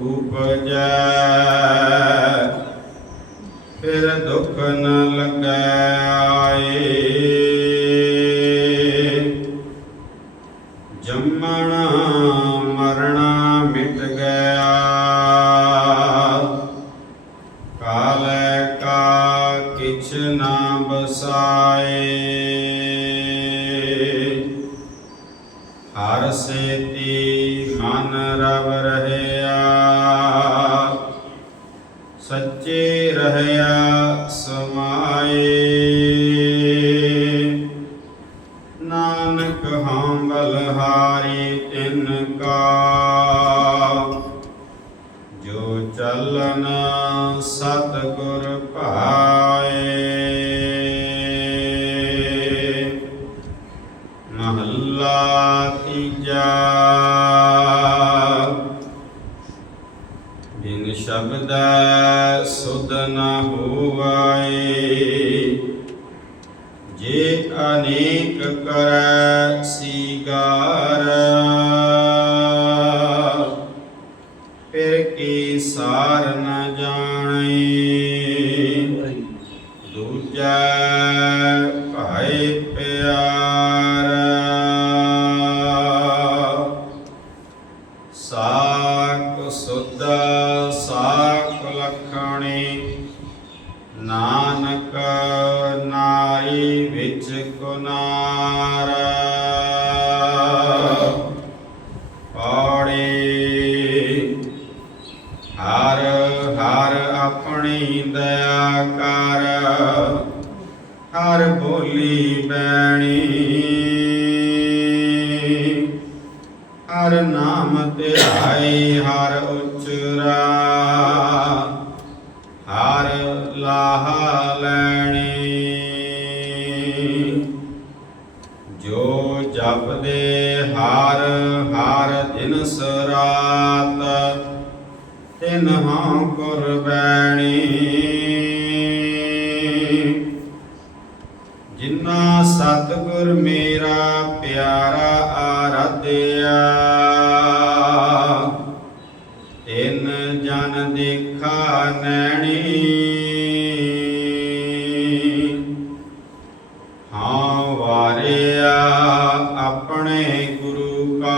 ਉਪਜੈ। ਫਿਰ ਦੁੱਖ ਨ ਲੱਗੈ ਆਏ ਜੰਮਣਾ ਮਰਣਾ ਮਿਟ ਗਿਆ। ਕਾਲੈ ਕਾ ਕਿਛ ਨਾ ਬਸਾਏ ਸੇਤੀ ਮਨ ਰਵ ਰਹਿਆ। ਸੱਚੇ ਰਹਿਆ ਸਮਾਏ। ਨਾਨਕ ਹਮ ਬਲਹਾਰੀ ਤਿਨ ਕਾ। ਜੋ ਚਲਨ ਸਤਿਗੁਰ ਭਾਏ ਮਹੱਲਾ ਤੀਜਾ। ਬਿਨ ਸ਼ਬਦ ਸੁਧ ਨ ਹੋਵਾਏ ਜੇ ਅਨੇਕ ਕਰੈ ਸੀਗਾਰ ਫਿਰ ਕੀ ਸਾਰ ਨ ਜਾਣੇ? ਦੂਜਾ ਭਾਈ ਸੁਧ ਸਾਕ ਲਖਣੀ ਨਾਨਕ ਨਾਈ ਵਿੱਚ ਕੁਨਾਰ। ਪੌੜੀ। ਹਰ ਹਰ ਆਪਣੀ ਦਇਆ ਕਰ। ਹਰ ਬੋਲੀ ਬੈਣੀ। ਹਰ ਨਾਮ ਧਿਆਈ ਹਰ ਉਚਰਾ। ਹਰ ਲਾਹ ਲੈਣੀ। ਜੋ ਜਪਦੇ ਹਰ ਹਰ ਦਿਨ ਸਰਾਤ ਤਿਨ ਹਾਂ ਕੁਰਬੈਣੀ ਜਿਨ੍ਹਾਂ ਸਤਿਗੁਰ ਮੇਰਾ ਪਿਆਰਾ ਨੈਣੀ ਹਾਂ ਵਾਰਿਆ ਆਪਣੇ ਗੁਰੂ ਕਾ,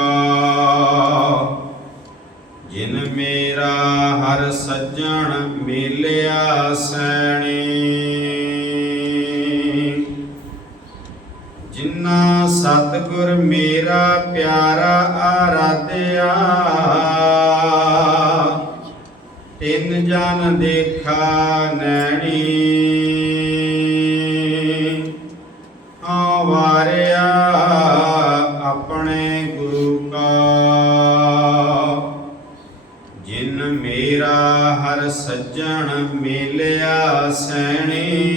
ਜਿਨ ਮੇਰਾ ਹਰ ਸੱਜਣ ਮਿਲਿਆ ਸੈਣੀ। ਜਿਨ੍ਹਾਂ ਸਤਿਗੁਰ ਮੇਰਾ ਪਿਆਰਾ ਜਨ ਦੇਖਾ ਨੈਣੀ। ਆ ਆਪਣੇ ਗੁਰੂ ਕਾ। ਜਿਨ ਮੇਰਾ ਹਰ ਸੱਜਣ ਮਿਲਿਆ ਸੈਣੀ।